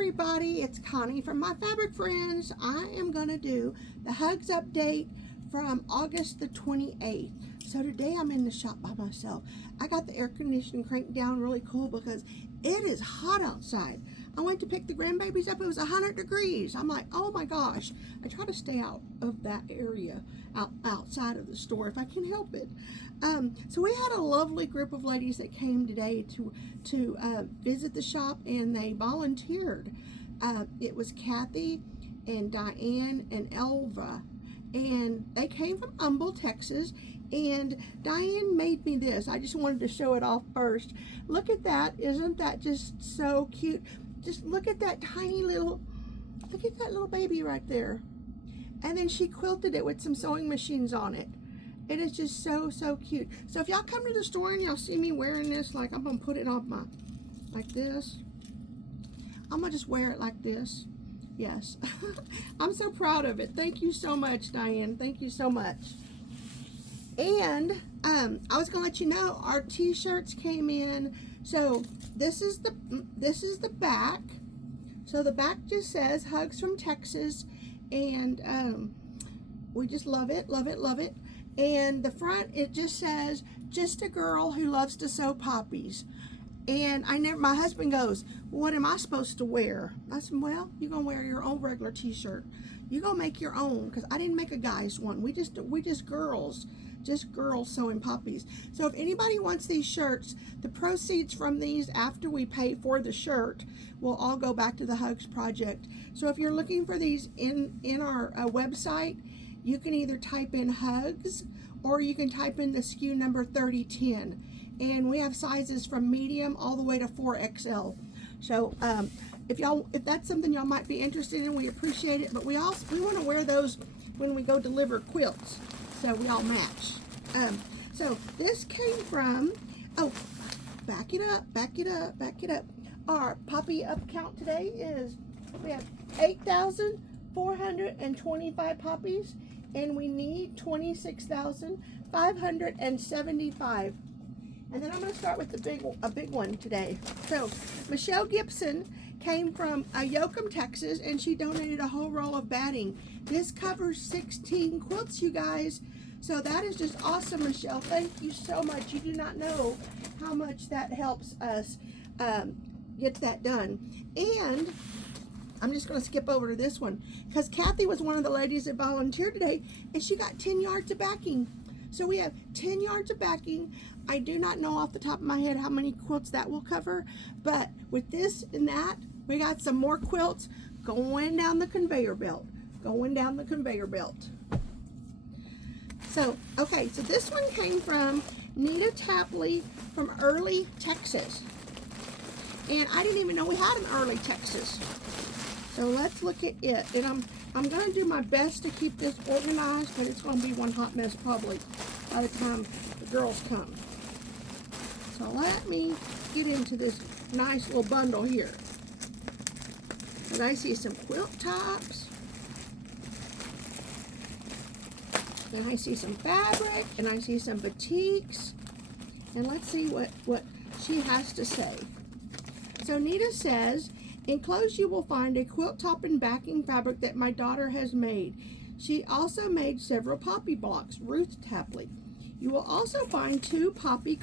everybody, it's Connie from My Fabric Friends. I am going to do the Hugs update from August the 28th. So today I'm in the shop by myself. I got the air conditioning cranked down really cool because it is hot outside. I went to pick the grandbabies up, it was 100 degrees. I'm like, oh my gosh. I try to stay out of that area, outside of the store if I can help it. So we had a lovely group of ladies that came today to visit the shop, and they volunteered. It was Kathy and Diane and Elva, and they came from Humble, Texas. And Diane made me this. I just wanted to show it off first. Look at that. Isn't that just so cute? Just look at that tiny little, look at that little baby right there. And then she quilted it with some sewing machines on it. It is just so, so cute. So if y'all come to the store and y'all see me wearing this, like I'm going to put it on my, like this. I'm going to just wear it like this. Yes. I'm so proud of it. Thank you so much, Diane. Thank you so much. And I was going to let you know our t-shirts came in. So this is the back. So the back just says Hugs from Texas, and we just love it, love it, love it. And the front, it just says, just a girl who loves to sew poppies. And my husband goes, what am I supposed to wear? I said, well, you're gonna wear your own regular t-shirt. You're gonna make your own, because I didn't make a guy's one. We just girls sewing poppies. So if anybody wants these shirts, the proceeds from these after we pay for the shirt will all go back to the Hugs Project. So if you're looking for these in our website, you can either type in Hugs or you can type in the SKU number 3010. And we have sizes from medium all the way to 4XL. So if that's something y'all might be interested in, we appreciate it. But we want to wear those when we go deliver quilts, so we all match. So this came from, oh, back it up. Our poppy up count today is, we have 8,425 poppies, and we need 26,575. And then I'm going to start with a big one today. So Michelle Gibson came from Yoakum, Texas, and she donated a whole roll of batting. This covers 16 quilts, you guys. So that is just awesome, Michelle. Thank you so much. You do not know how much that helps us get that done. And I'm just going to skip over to this one because Kathy was one of the ladies that volunteered today, and she got 10 yards of backing. So we have 10 yards of backing. I do not know off the top of my head how many quilts that will cover, but with this and that, we got some more quilts going down the conveyor belt. So, okay, so this one came from Nita Tapley from Early, Texas. And I didn't even know we had an Early, Texas. So let's look at it. And I'm going to do my best to keep this organized, but it's going to be one hot mess probably by the time the girls come. So let me get into this nice little bundle here. And I see some quilt tops. And I see some fabric, and I see some batiks. And let's see what she has to say. So Nita says, enclosed you will find a quilt top and backing fabric that my daughter has made. She also made several poppy blocks, Ruth Tapley. You will also find two poppy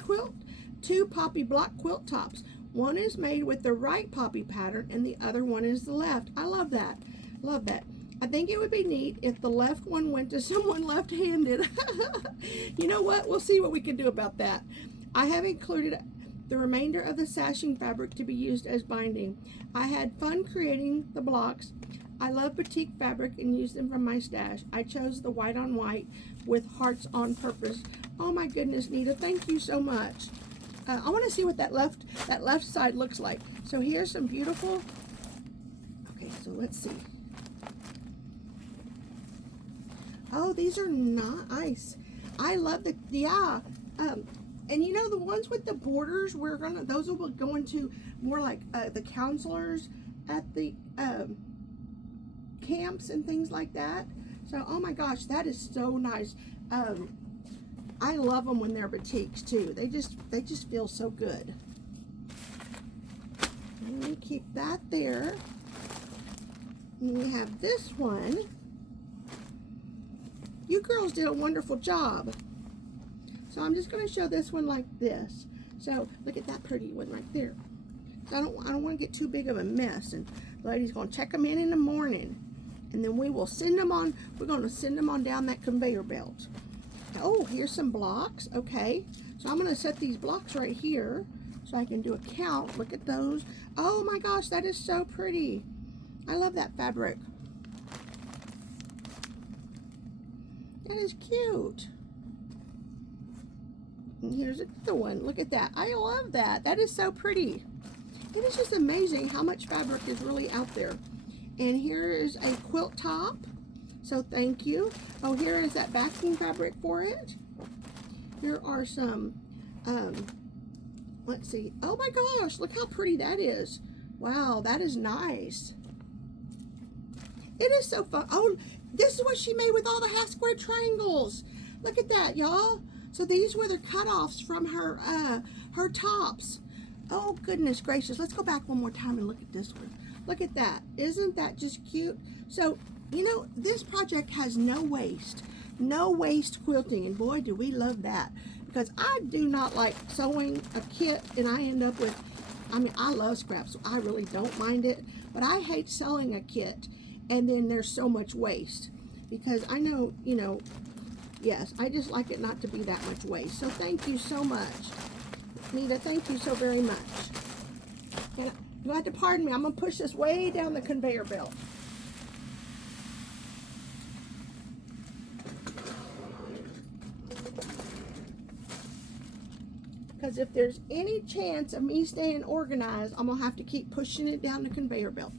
block quilt tops. One is made with the right poppy pattern and the other one is the left. I love that. Love that. I think it would be neat if the left one went to someone left-handed. You know what? We'll see what we can do about that. I have included the remainder of the sashing fabric to be used as binding. I had fun creating the blocks. I love batik fabric and use them from my stash. I chose the white on white with hearts on purpose. Oh my goodness, Nita, thank you so much. I want to see what that left side looks like. So here's some beautiful, okay, so let's see. Oh, these are nice. I love the, yeah. And you know, the ones with the borders, those will go into more like the counselors at the camps and things like that. So, oh my gosh, that is so nice. I love them when they're batiks too. They just feel so good. Let me keep that there. And we have this one. You girls did a wonderful job. So I'm just going to show this one like this. So look at that pretty one right there. I don't want to get too big of a mess. And the lady's going to check them in the morning. And then we will send them on. We're going to send them on down that conveyor belt. Oh, here's some blocks. Okay. So I'm going to set these blocks right here so I can do a count. Look at those. Oh my gosh, that is so pretty. I love that fabric. That is cute. And here's another one. Look at that. I love that. That is so pretty. It is just amazing how much fabric is really out there. And here is a quilt top. So thank you. Oh, here is that backing fabric for it. Here are some, let's see. Oh my gosh, look how pretty that is. Wow, that is nice. It is so fun. Oh, this is what she made with all the half square triangles. Look at that, y'all. So these were the cutoffs from her her tops. Oh, goodness gracious. Let's go back one more time and look at this one. Look at that. Isn't that just cute? So, you know, this project has no waste. No waste quilting. And boy, do we love that. Because I do not like sewing a kit and I end up with, I mean, I love scraps, so I really don't mind it. But I hate selling a kit and then there's so much waste. Because I know, you know, yes, I just like it not to be that much waste. So thank you so much. Nita, thank you so very much. And you have to pardon me. I'm going to push this way down the conveyor belt. Because if there's any chance of me staying organized, I'm going to have to keep pushing it down the conveyor belt.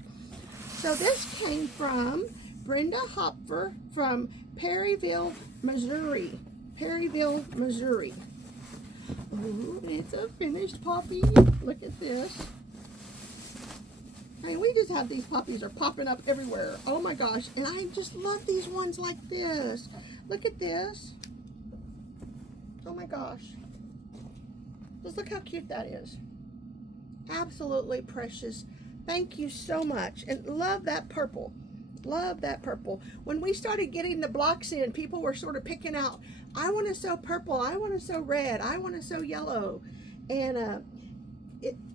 So this came from Brenda Hopfer from Perryville, Missouri. Perryville, Missouri. Ooh, it's a finished poppy. Look at this. I mean, we just have these poppies are popping up everywhere. Oh my gosh. And I just love these ones like this. Look at this. Oh my gosh. Just look how cute that is. Absolutely precious. Thank you so much. And love that purple. Love that purple. When we started getting the blocks in, people were sort of picking out, I want to sew purple, I want to sew red, I want to sew yellow. And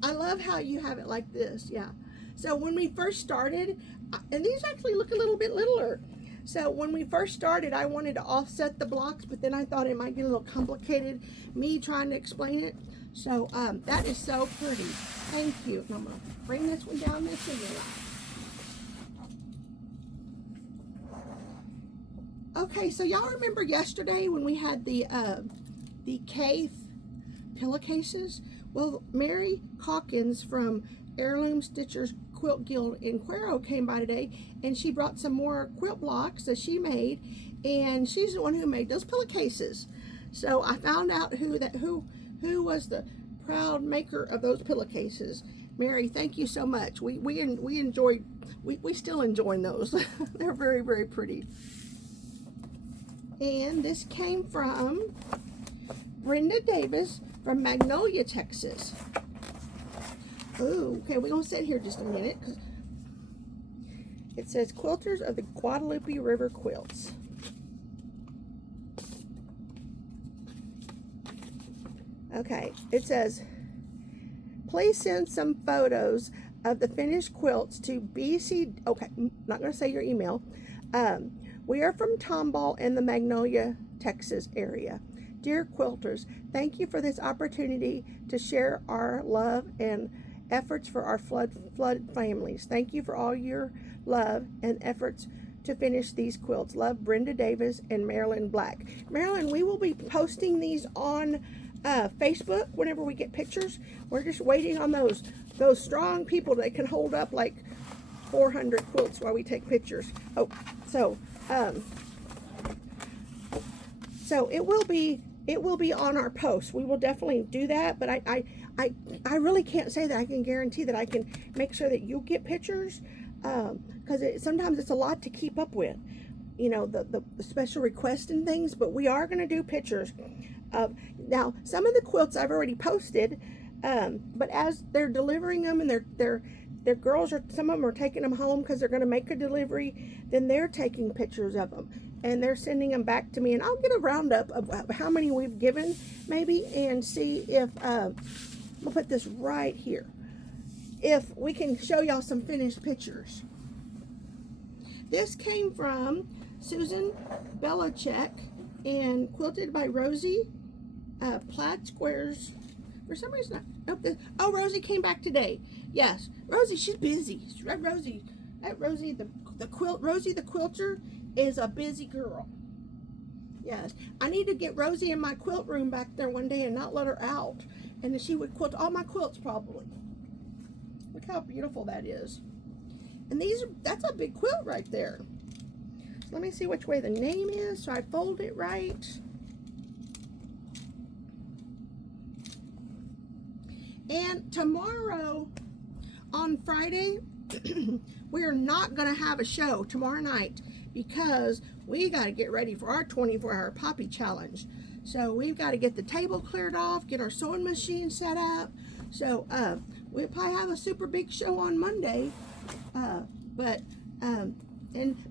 I love how you have it like this. Yeah. So when we first started, and these actually look a little bit littler. So when we first started, I wanted to offset the blocks, but then I thought it might get a little complicated, me trying to explain it. So that is so pretty. Thank you. I'm going to bring this one down this way. Okay, so y'all remember yesterday when we had the Kay pillowcases? Well, Mary Calkins from Heirloom Stitchers Quilt Guild in Cuero came by today, and she brought some more quilt blocks that she made, and she's the one who made those pillowcases. So I found out who was the proud maker of those pillowcases. Mary, thank you so much. We still enjoy those. They're very, very pretty. And this came from Brenda Davis from Magnolia, Texas. Oh, okay, we're going to sit here just a minute. Cause it says Quilters of the Guadalupe River Quilts. Okay, it says, please send some photos of the finished quilts to BC. Okay, not going to say your email. We are from Tomball in the Magnolia, Texas area. Dear quilters, thank you for this opportunity to share our love and efforts for our flood families. Thank you for all your love and efforts to finish these quilts. Love, Brenda Davis and Marilyn Black. Marilyn, we will be posting these on Facebook whenever we get pictures. We're just waiting on those strong people that can hold up like 400 quilts while we take pictures. Oh, so it will be on our post. We will definitely do that, but I really can't say that I can guarantee that I can make sure that you get pictures, because sometimes it's a lot to keep up with, you know, the special requests and things. But we are going to do pictures of, now some of the quilts I've already posted, but as they're delivering them and they're their girls are, some of them are taking them home because they're going to make a delivery. Then they're taking pictures of them and they're sending them back to me. And I'll get a roundup of how many we've given maybe and see if, I'll put this right here, if we can show y'all some finished pictures. This came from Susan Belichick and quilted by Rosie. Plaid squares. For some reason, Rosie came back today. Yes, Rosie, she's busy. Rosie, Rosie the quilter is a busy girl. Yes, I need to get Rosie in my quilt room back there one day and not let her out, and then she would quilt all my quilts probably. Look how beautiful that is. And that's a big quilt right there. So let me see which way the name is so I fold it right. And tomorrow, on Friday, we're not going to have a show tomorrow night because we got to get ready for our 24-hour Poppy Challenge. So we've got to get the table cleared off, get our sewing machine set up. So we'll probably have a super big show on Monday. And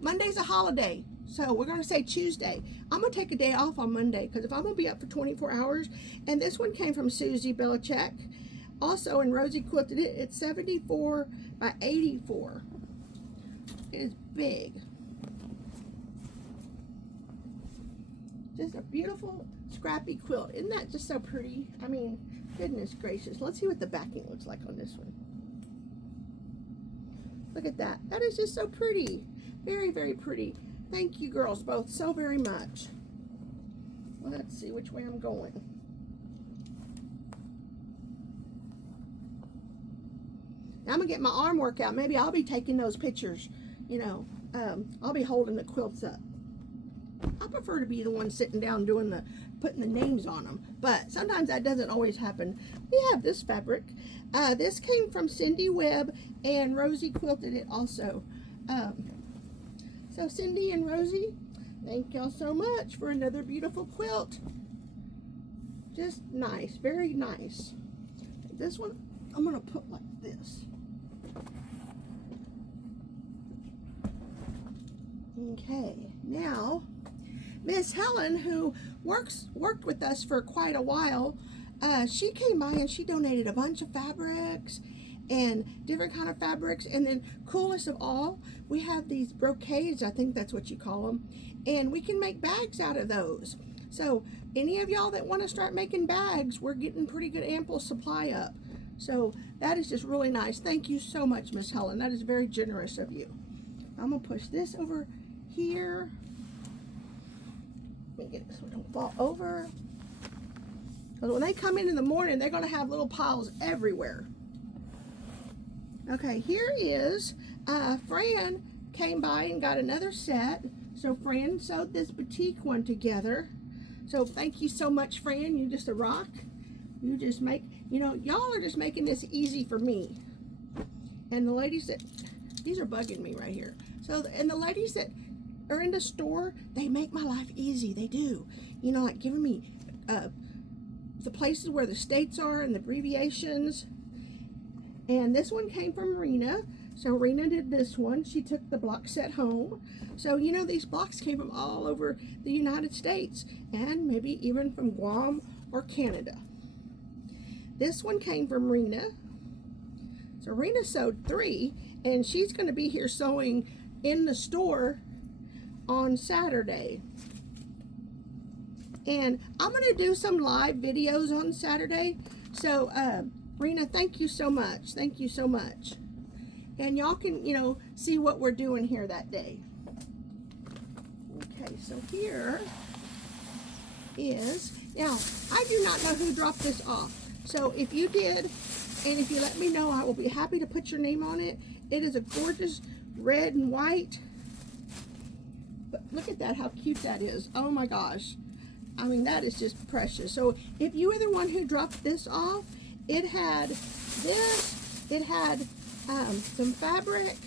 Monday's a holiday. So we're going to say Tuesday. I'm going to take a day off on Monday because if I'm going to be up for 24 hours. And this one came from Susie Belichick. Also, and Rosie quilted it. It's 74 by 84. It is big. Just a beautiful scrappy quilt. Isn't that just so pretty? I mean, goodness gracious. Let's see what the backing looks like on this one. Look at that. That is just so pretty. Very, very pretty. Thank you girls both so very much. Let's see which way I'm going. Now I'm going to get my arm workout. Maybe I'll be taking those pictures. You know, I'll be holding the quilts up. I prefer to be the one sitting down doing putting the names on them. But sometimes that doesn't always happen. We have this fabric. This came from Cindy Webb and Rosie quilted it also. So Cindy and Rosie, thank y'all so much for another beautiful quilt. Just nice, very nice. This one I'm going to put like this. Okay, now Miss Helen, who worked with us for quite a while, she came by and she donated a bunch of fabrics and different kind of fabrics. And then coolest of all, we have these brocades, I think that's what you call them, and we can make bags out of those. So any of y'all that want to start making bags, we're getting pretty good ample supply up. So that is just really nice. Thank you so much, Miss Helen. That is very generous of you. I'm going to push this over here. Let me get it so it don't fall over. Because when they come in the morning, they're going to have little piles everywhere. Okay, here is, Fran came by and got another set. So Fran sewed this boutique one together. So thank you so much, Fran. You're just a rock. You just make, you know, y'all are just making this easy for me. And the ladies that, these are bugging me right here. So, and the ladies that are in the store, they make my life easy. They do. You know, like giving me the places where the states are and the abbreviations. And this one came from Rena. So Rena did this one. She took the block set home. So, you know, these blocks came from all over the United States and maybe even from Guam or Canada. This one came from Rena. So Rena sewed 3, and she's going to be here sewing in the store on Saturday. And I'm going to do some live videos on Saturday. So, Rena, thank you so much. Thank you so much. And y'all can, you know, see what we're doing here that day. Okay, so here is, now, I do not know who dropped this off. So if you did, and if you let me know, I will be happy to put your name on it. It is a gorgeous red and white. But look at that, how cute that is. Oh my gosh. I mean, that is just precious. So if you were the one who dropped this off, it had this, it had some fabric,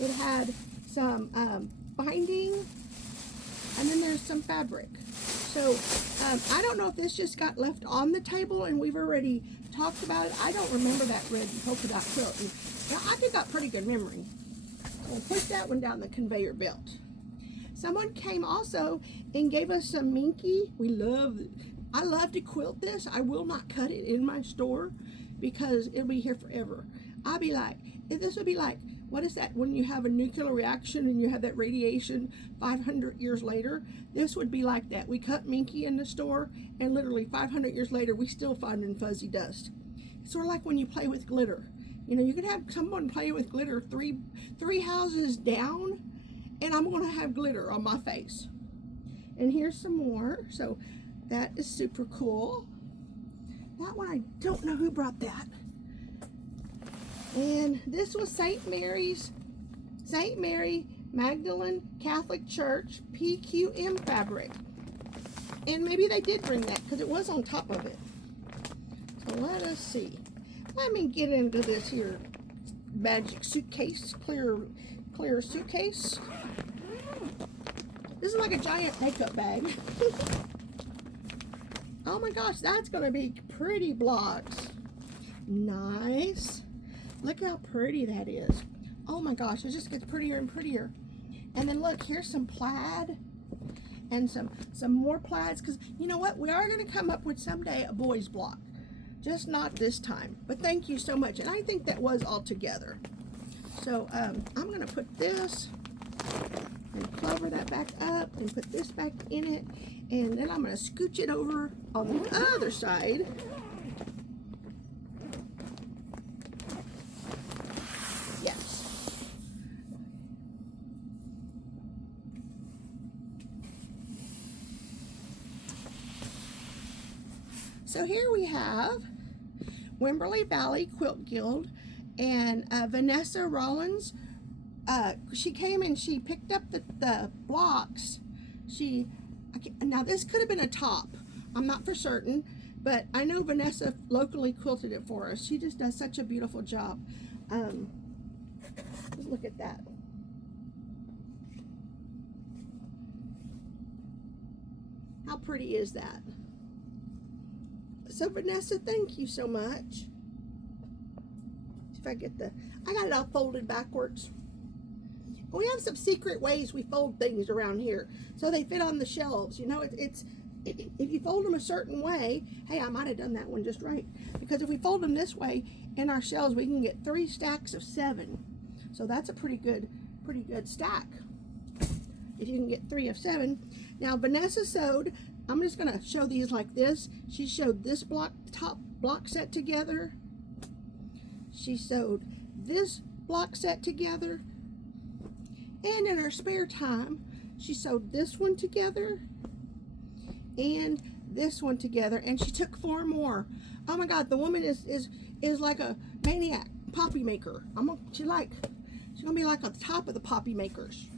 it had some binding, and then there's some fabric. So I don't know if this just got left on the table and we've already talked about it. I don't remember that red polka dot quilt. And, I think got pretty good memory. We'll push that one down the conveyor belt. Someone came also and gave us some Minky. I love to quilt this. I will not cut it in my store because it'll be here forever. I'll be like, this would be like, what is that when you have a nuclear reaction and you have that radiation 500 years later? This would be like that. We cut Minky in the store and literally 500 years later we still find in fuzzy dust. It's sort of like when you play with glitter. You know, you could have someone play with glitter three houses down and I'm going to have glitter on my face. And here's some more. So that is super cool. That one, I don't know who brought that. And this was St. Mary Magdalene Catholic Church PQM fabric. And maybe they did bring that because it was on top of it. So let us see. Let me get into this here magic suitcase, clear suitcase. This is like a giant makeup bag. Oh my gosh, that's going to be pretty blocks. Nice. Look how pretty that is. Oh my gosh, it just gets prettier and prettier. And then look, here's some plaid and some more plaids, because you know what? We are going to come up with someday a boys block. Just not this time. But thank you so much. And I think that was all together. So I'm going to put this and cover that back up and put this back in it. And then I'm going to scooch it over on the other side. Yes. So here we have Wimberley Valley Quilt Guild and Vanessa Rollins. She came and she picked up the blocks. Now this could have been a top. I'm not for certain, but I know Vanessa locally quilted it for us. She just does such a beautiful job. Just look at that. How pretty is that? So Vanessa, thank you so much. See if I get I got it all folded backwards. We have some secret ways we fold things around here so they fit on the shelves. You know, it's if you fold them a certain way, hey, I might have done that one just right. Because if we fold them this way in our shelves, we can get 3 stacks of 7. So that's a pretty good stack. If you can get 3 of 7. Now Vanessa sewed, I'm just gonna show these like this. She sewed this top block set together. She sewed this block set together. And in her spare time, she sewed this one together and this one together, and she took 4 more. Oh my God, the woman is like a maniac poppy maker. She's gonna be like on the top of the poppy makers.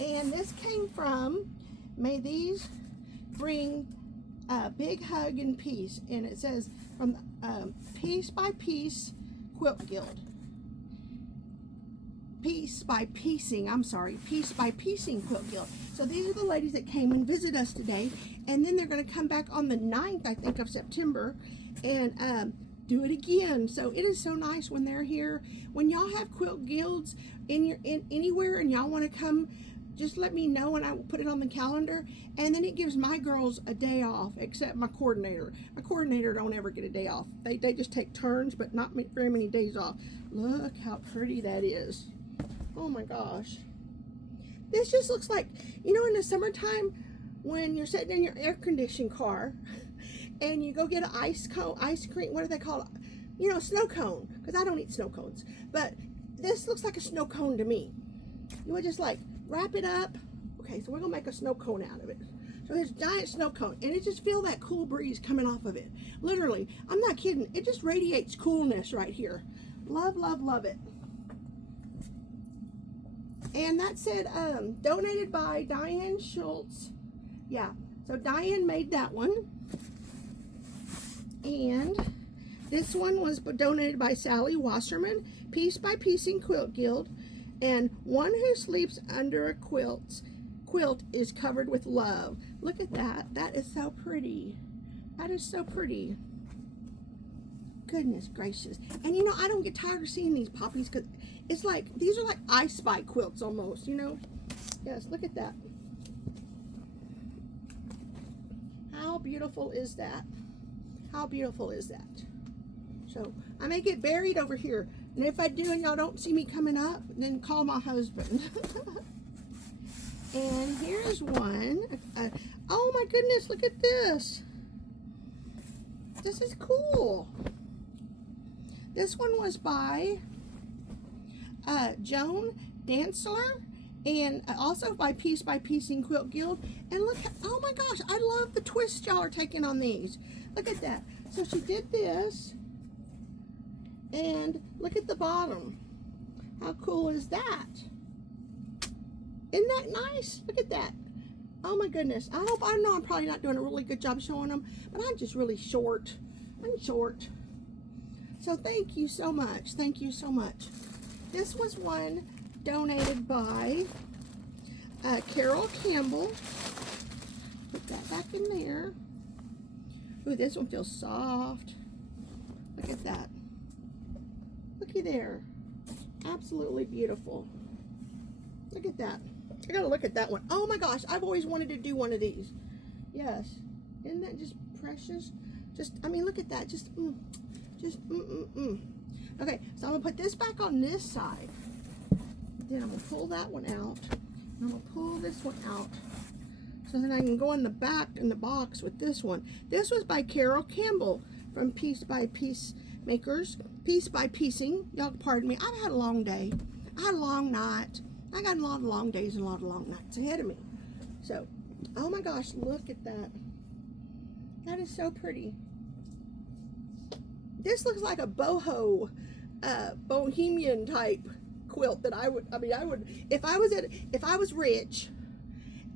And this came from May These Bring a Big Hug and Peace, and it says from Piece by Piece Quilt Guild. Piece by Piecing Quilt Guild. So these are the ladies that came and visit us today, and then they're going to come back on the 9th, I think, of September and do it again. So it is so nice when they're here. When y'all have quilt guilds in anywhere and y'all want to come, just let me know and I will put it on the calendar. And then it gives my girls a day off, except my coordinator. My coordinator don't ever get a day off. They just take turns, but not very many days off. Look how pretty that is. Oh my gosh. This just looks like, you know, in the summertime when you're sitting in your air-conditioned car and you go get an ice cream, what do they call it? You know, snow cone, because I don't eat snow cones. But this looks like a snow cone to me. You would just like wrap it up. Okay, so we're gonna make a snow cone out of it. So there's a giant snow cone, and it just feel that cool breeze coming off of it. Literally, I'm not kidding. It just radiates coolness right here. Love, love, love it. And that said, donated by Diane Schultz. Yeah, so Diane made that one. And this one was donated by Sally Wasserman, Piece by Piecing Quilt Guild. And One Who Sleeps Under a Quilt's quilt is covered with love. Look at that. That is so pretty. That is so pretty. Goodness gracious. And you know, I don't get tired of seeing these poppies because it's like, these are like I Spy quilts almost, you know. Yes, look at that. How beautiful is that? How beautiful is that? So I may get buried over here. And if I do and y'all don't see me coming up, then call my husband. And here's one. Oh my goodness, look at this. This is cool. This one was by Joan Dantzler, and also by Piecing Quilt Guild. And look, oh my gosh, I love the twists y'all are taking on these. Look at that. So she did this, and look at the bottom. How cool is that? Isn't that nice? Look at that. Oh my goodness. I know I'm probably not doing a really good job showing them, but I'm just really short. I'm short. So thank you so much. Thank you so much. This was one donated by Carol Campbell. Put that back in there. Ooh, this one feels soft. Look at that. Looky there. Absolutely beautiful. Look at that. I gotta look at that one. Oh my gosh, I've always wanted to do one of these. Yes. Isn't that just precious? Just, I mean, look at that. Okay, so I'm gonna put this back on this side. Then I'm gonna pull that one out. And I'm gonna pull this one out. So then I can go in the back in the box with this one. This was by Carol Campbell from Piece by Makers. Piece by Piecing. Y'all pardon me. I've had a long day. I had a long night. I got a lot of long days and a lot of long nights ahead of me. So, oh my gosh, look at that. That is so pretty. This looks like a boho, bohemian type quilt that I would, if I was rich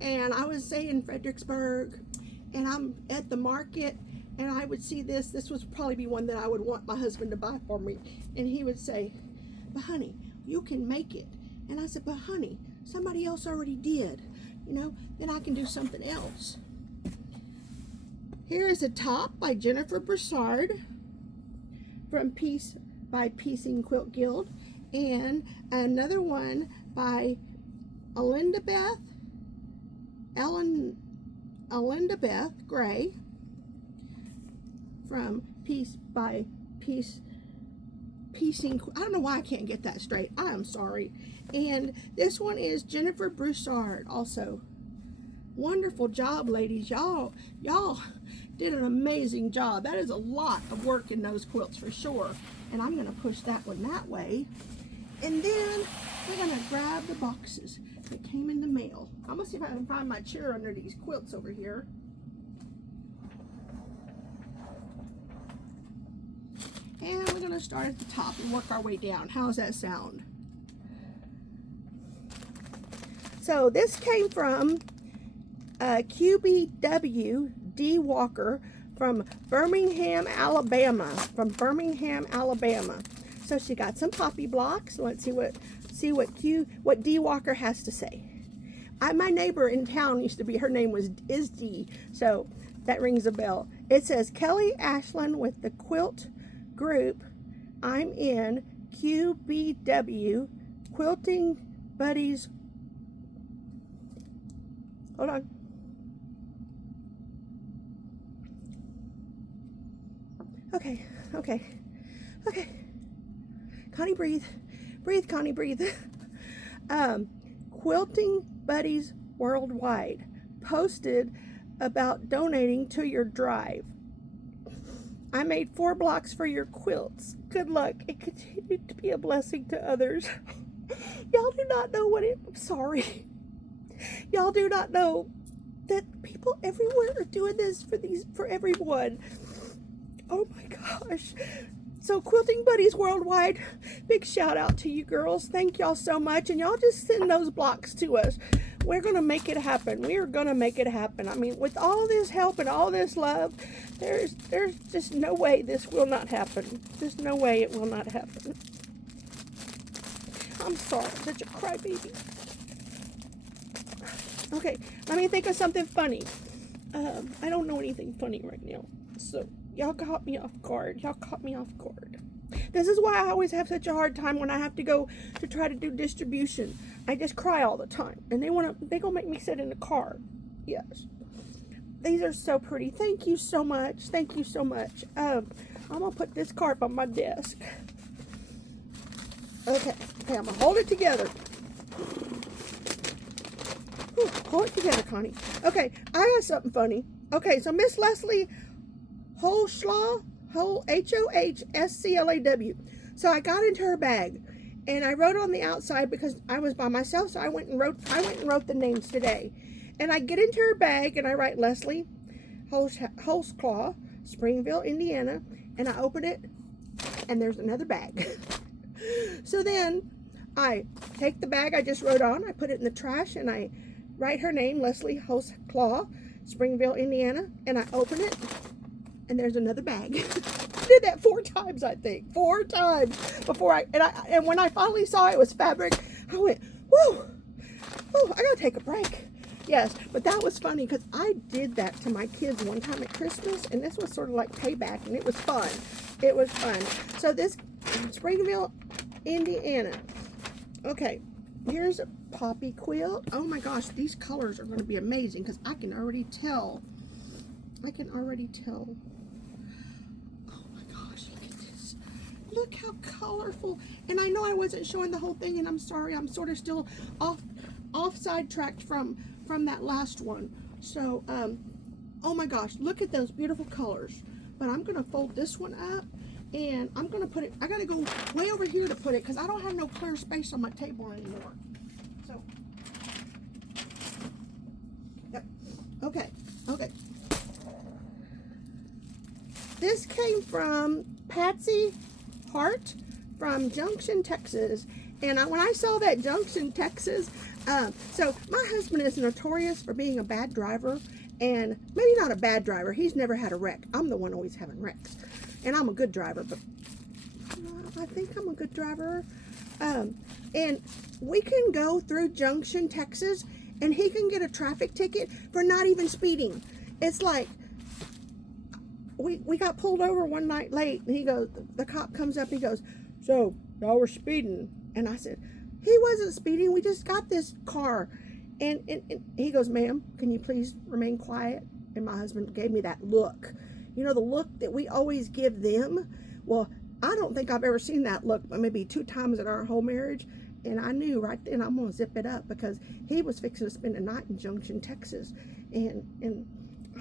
and I was, say, in Fredericksburg and I'm at the market and I would see this would probably be one that I would want my husband to buy for me. And he would say, but honey, you can make it. And I said, but honey, somebody else already did, you know, then I can do something else. Here is a top by Jennifer Broussard from Piece by Piecing Quilt Guild, and another one by Alinda Beth Gray from Piece by Piecing. I don't know why I can't get that straight. I am sorry. And this one is Jennifer Broussard also. Wonderful job, ladies. Y'all did an amazing job. That is a lot of work in those quilts for sure. And I'm going to push that one that way. And then we're going to grab the boxes that came in the mail. I'm going to see if I can find my chair under these quilts over here. And we're going to start at the top and work our way down. How's that sound? So this came from QBW D. Walker from Birmingham, Alabama. So she got some poppy blocks. Let's see what D. Walker has to say. My neighbor in town used to be, her name is D. So that rings a bell. It says, Kelly Ashland with the quilt group I'm in, QBW Quilting Buddies. Hold on. Okay. Connie, breathe. Breathe, Connie, breathe. Quilting Buddies Worldwide posted about donating to your drive. I made 4 blocks for your quilts. Good luck and continue to be a blessing to others. Y'all do not know I'm sorry. Y'all do not know that people everywhere are doing this for everyone. Oh my gosh. So Quilting Buddies Worldwide, big shout out to you girls. Thank y'all so much. And y'all just send those blocks to us. We're going to make it happen. We are going to make it happen. I mean, with all this help and all this love, there's just no way this will not happen. There's no way it will not happen. I'm sorry, I'm such a crybaby. Okay, let me think of something funny. I don't know anything funny right now. So, y'all caught me off guard. Y'all caught me off guard. This is why I always have such a hard time when I have to go to try to do distribution. I just cry all the time. And they gonna make me sit in the car. Yes. These are so pretty. Thank you so much. Thank you so much. I'm gonna put this card on my desk. Okay, I'm gonna hold it together. Whew, hold it together, Connie. Okay, I got something funny. Okay, so Miss Leslie Hochsclaw, Hochsclaw. So I got into her bag, and I wrote on the outside because I was by myself. So I went and wrote the names today. And I get into her bag and I write Leslie Hochsclaw, Springville, Indiana, and I open it, and there's another bag. So then I take the bag I just wrote on, I put it in the trash, and I write her name, Leslie Hochsclaw, Springville, Indiana, and I open it, and there's another bag. I did that 4 times, I think. 4 times before and when I finally saw it was fabric, I went, whoa, I gotta take a break. Yes, but that was funny because I did that to my kids one time at Christmas, and this was sort of like payback, and it was fun. It was fun. So this Springville, Indiana. Okay, here's a poppy quilt. Oh my gosh, these colors are going to be amazing because I can already tell. Oh my gosh, look at this. Look how colorful. And I know I wasn't showing the whole thing, and I'm sorry. I'm sort of still off sidetracked from that last one. So, oh my gosh, look at those beautiful colors. But I'm going to fold this one up, and I'm going to put it, I got to go way over here to put it because I don't have no clear space on my table anymore. So, yep. Okay. This came from Patsy Hart from Junction, Texas. And when I saw that Junction, Texas, so my husband is notorious for being a bad driver, and maybe not a bad driver. He's never had a wreck. I'm the one always having wrecks, and I'm a good driver, but I think I'm a good driver. And we can go through Junction, Texas, and he can get a traffic ticket for not even speeding. It's like, we got pulled over one night late, and he goes, the cop comes up, he goes, so y'all were speeding? And I said, he wasn't speeding, we just got this car. And he goes, ma'am, can you please remain quiet? And my husband gave me that look. You know, the look that we always give them? Well, I don't think I've ever seen that look, but maybe 2 times in our whole marriage. And I knew right then I'm going to zip it up because he was fixing to spend a night in Junction, Texas. And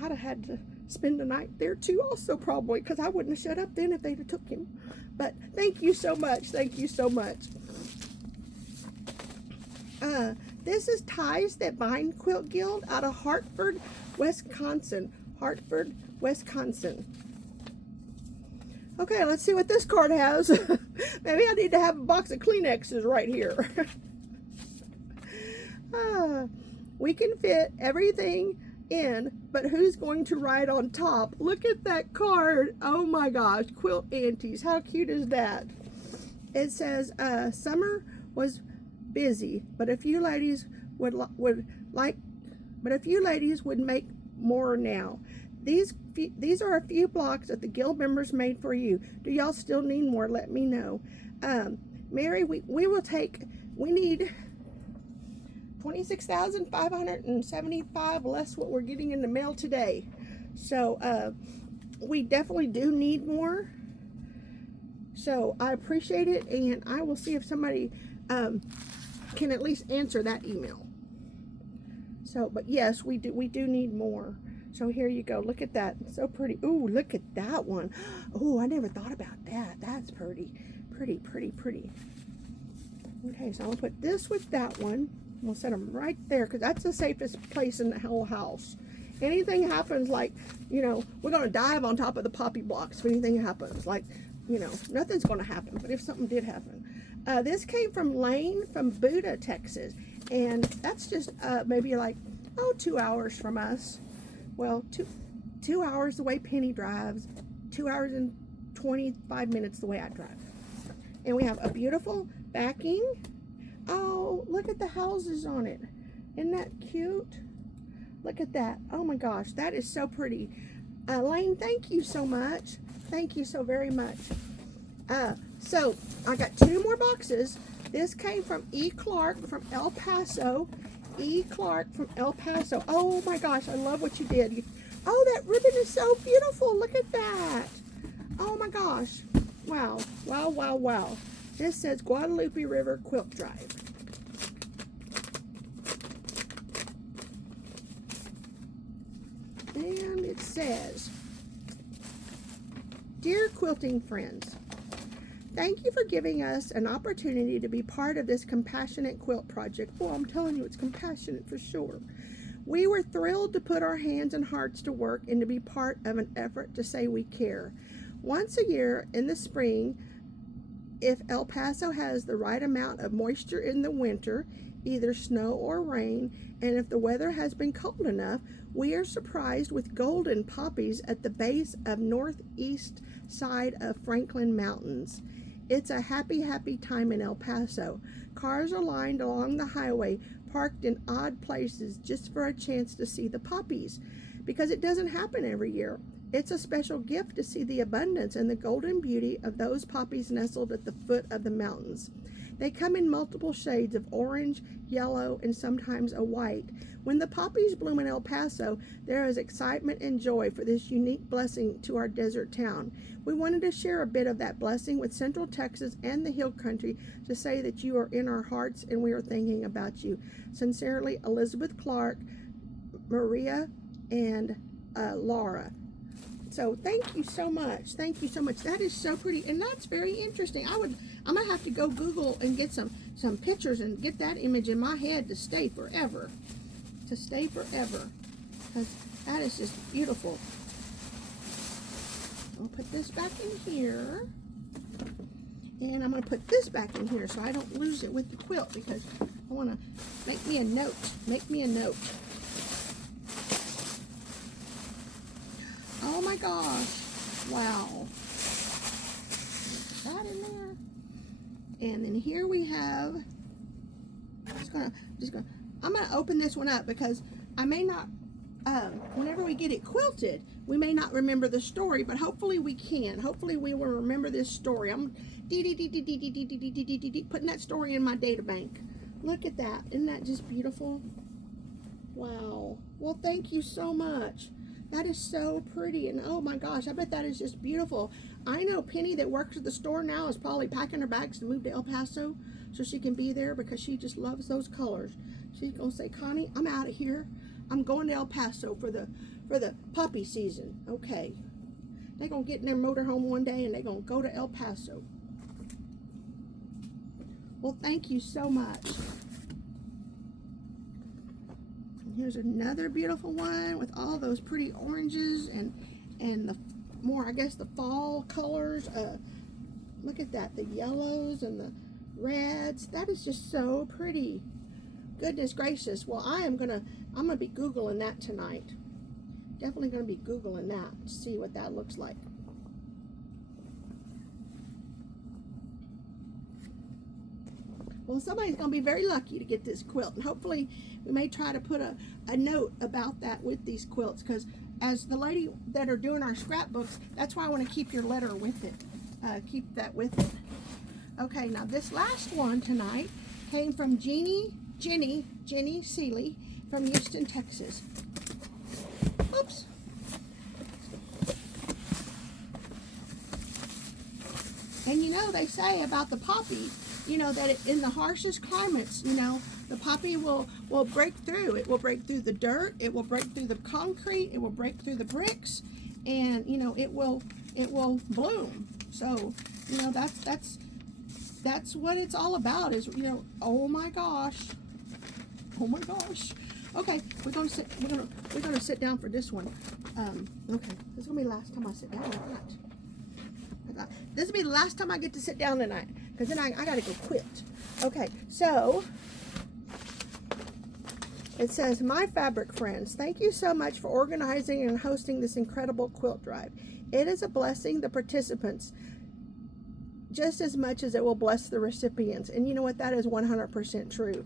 I'd have had to spend the night there too also probably because I wouldn't have shut up then if they'd have took him. But thank you so much. Thank you so much. This is Ties That Bind Quilt Guild out of Hartford, Wisconsin. Okay, let's see what this card has. Maybe I need to have a box of Kleenexes right here. We can fit everything in, but who's going to ride on top? Look at that card. Oh my gosh, Quilt Aunties. How cute is that? It says, summer was busy, but a few ladies would make more now. These are a few blocks that the guild members made for you. Do y'all still need more? Let me know. Mary, we need 26,575 less what we're getting in the mail today. So we definitely do need more. So I appreciate it, and I will see if somebody can at least answer that email. So, but yes, we do need more. So here you go. Look at that. So pretty. Ooh, look at that one. Ooh, I never thought about that. That's pretty. Okay, so I'm going to put this with that one. We'll set them right there because that's the safest place in the whole house. Anything happens, like, you know, we're going to dive on top of the poppy blocks if anything happens. Like, you know, nothing's going to happen, but if something did happen. This came from Lane from Buda, Texas. And that's just maybe like, 2 hours from us. Well, two hours the way Penny drives, 2 hours and 25 minutes the way I drive. And we have a beautiful backing. Oh, look at the houses on it. Isn't that cute? Look at that. Oh my gosh, that is so pretty. Lane, thank you so much. Thank you so very much. So I got 2 more boxes. This came from E. Clark from El Paso. E. Clark from El Paso. Oh my gosh, I love what you did. Oh, that ribbon is so beautiful. Look at that. Oh my gosh. Wow. Wow, wow, wow. This says Guadalupe River Quilt Drive. And it says, Dear quilting friends, thank you for giving us an opportunity to be part of this compassionate quilt project. Oh, I'm telling you, it's compassionate for sure. We were thrilled to put our hands and hearts to work and to be part of an effort to say we care. Once a year in the spring, if El Paso has the right amount of moisture in the winter, either snow or rain, and if the weather has been cold enough, we are surprised with golden poppies at the base of northeast side of Franklin Mountains. It's a happy, happy time in El Paso. Cars are lined along the highway, parked in odd places just for a chance to see the poppies, because it doesn't happen every year. It's a special gift to see the abundance and the golden beauty of those poppies nestled at the foot of the mountains. They come in multiple shades of orange, yellow, and sometimes a white. When the poppies bloom in El Paso, there is excitement and joy for this unique blessing to our desert town. We wanted to share a bit of that blessing with Central Texas and the Hill Country to say that you are in our hearts and we are thinking about you. Sincerely, Elizabeth Clark, Maria, and Laura. So thank you so much. Thank you so much. That is so pretty, and that's very interesting. I'm gonna have to go Google and get some pictures and get that image in my head to stay forever. To stay forever, because that is just beautiful. I'll put this back in here, and I'm gonna put this back in here so I don't lose it with the quilt, because I want to make me a note. Make me a note. Oh my gosh. Wow. That in there. And then here we have, I'm gonna open this one up because I may not, whenever we get it quilted, we may not remember the story, but hopefully we can. Hopefully we will remember this story. I'm putting that story in my data bank. Look at that. Isn't that just beautiful? Wow. Well, thank you so much. That is so pretty, and oh my gosh, I bet that is just beautiful. I know Penny that works at the store now is probably packing her bags to move to El Paso so she can be there, because she just loves those colors. She's gonna say, Connie, I'm out of here. I'm going to El Paso for the puppy season. Okay. They're gonna get in their motorhome one day and they're gonna go to El Paso. Well, thank you so much. Here's another beautiful one with all those pretty oranges and the more, I guess, the fall colors. Look at that, the yellows and the reds. That is just so pretty. Goodness gracious. Well, I'm gonna be Googling that tonight. Definitely gonna be Googling that to see what that looks like. Well, somebody's going to be very lucky to get this quilt, and hopefully we may try to put a note about that with these quilts, because as the lady that are doing our scrapbooks, that's why I want to keep your letter with it. Keep that with it. Okay, now this last one tonight came from Jenny Seeley from Houston, Texas. Oops. And you know, they say about the poppy, you know, that in the harshest climates, you know, the poppy will break through. It will break through the dirt. It will break through the concrete. It will break through the bricks, and you know, it will bloom. So, you know, that's what it's all about. Is, you know, oh my gosh. Okay, we're gonna sit down for this one. Okay, this is gonna be the last time I sit down tonight. This will be the last time I get to sit down tonight, because then I gotta go quilt. Okay, so it says, my fabric friends, thank you so much for organizing and hosting this incredible quilt drive. It is a blessing the participants just as much as it will bless the recipients. And you know what? That is 100% true.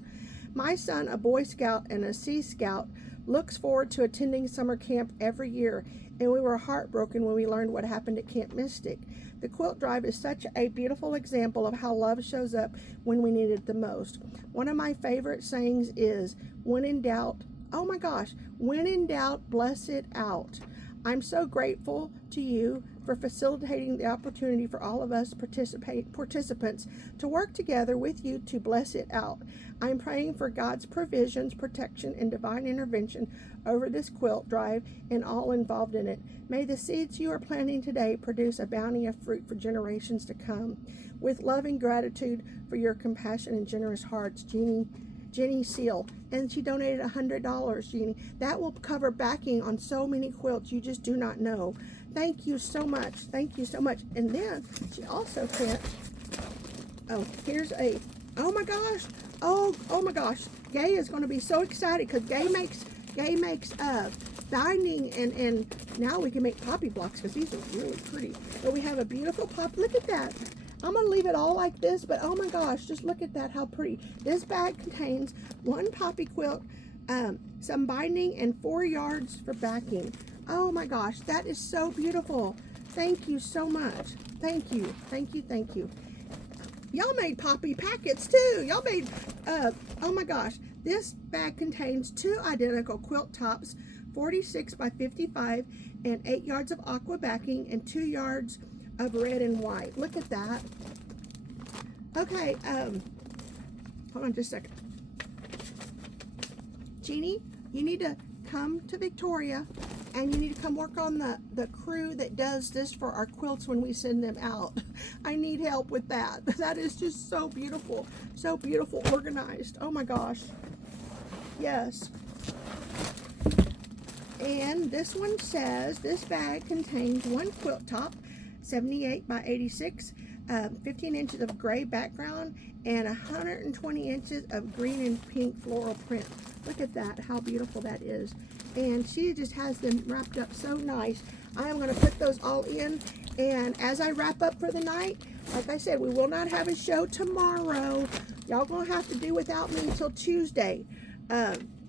My son, a Boy Scout and a Sea Scout, looks forward to attending summer camp every year, and we were heartbroken when we learned what happened at Camp Mystic. The quilt drive is such a beautiful example of how love shows up when we need it the most. One of my favorite sayings is, when in doubt, oh my gosh, when in doubt, bless it out. I'm so grateful to you for facilitating the opportunity for all of us participants to work together with you to bless it out. I'm praying for God's provisions, protection, and divine intervention over this quilt drive and all involved in it. May the seeds you are planting today produce a bounty of fruit for generations to come. With love and gratitude for your compassion and generous hearts, Jenny Seal. And she donated $100, Jeannie. That will cover backing on so many quilts you just do not know. Thank you so much. Thank you so much. And then she also sent, oh, here's a, oh my gosh. Oh my gosh. Gay is going to be so excited because Gay makes binding, and now we can make poppy blocks because these are really pretty. But we have a beautiful pop. Look at that. I'm going to leave it all like this, but oh my gosh, just look at that, how pretty. This bag contains one poppy quilt, some binding, and 4 yards for backing. Oh my gosh, that is so beautiful. Thank you so much. Thank you, thank you, thank you. Y'all made poppy packets too. Y'all made, oh my gosh. This bag contains 2 identical quilt tops, 46 by 55, and 8 yards of aqua backing, and 2 yards of red and white. Look at that. Okay, hold on just a second. Jeannie, you need to come to Victoria, and you need to come work on the crew that does this for our quilts when we send them out. I need help with that. That is just so beautiful organized. Oh my gosh. Yes. And this one says, this bag contains 1 quilt top, 78 by 86, 15 inches of gray background, and 120 inches of green and pink floral print. Look at that, how beautiful that is. And she just has them wrapped up so nice. I am going to put those all in, and as I wrap up for the night, like I said, we will not have a show tomorrow. Y'all going to have to do without me until Tuesday,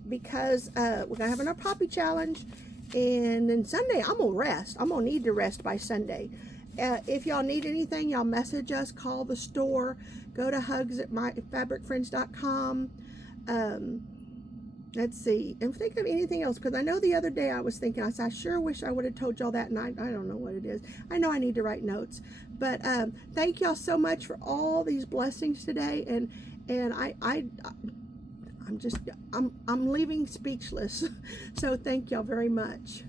because we're going to have another poppy challenge, and then Sunday I'm going to rest. I'm going to need to rest by Sunday. If y'all need anything, y'all message us, call the store, go to hugs@myfabricfriends.com. Let's see, and think of anything else, because I know the other day I was thinking, I said, I sure wish I would have told y'all that, and I don't know what it is. I know I need to write notes, but thank y'all so much for all these blessings today, and I'm leaving speechless. So thank y'all very much.